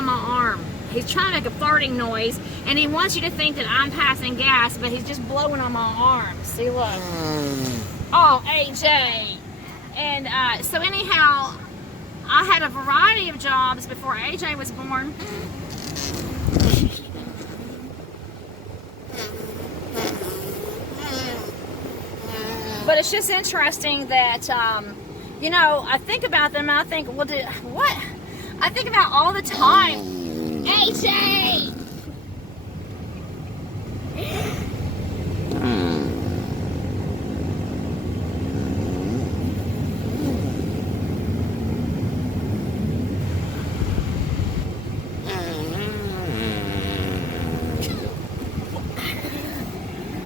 on my arm. He's trying to make a farting noise, and he wants you to think that I'm passing gas, but he's just blowing on my arm. See, look. Oh, AJ. And so anyhow, I had a variety of jobs before AJ was born. But it's just interesting that, you know, I think about them and I think, well, what? I think about all the time. AJ!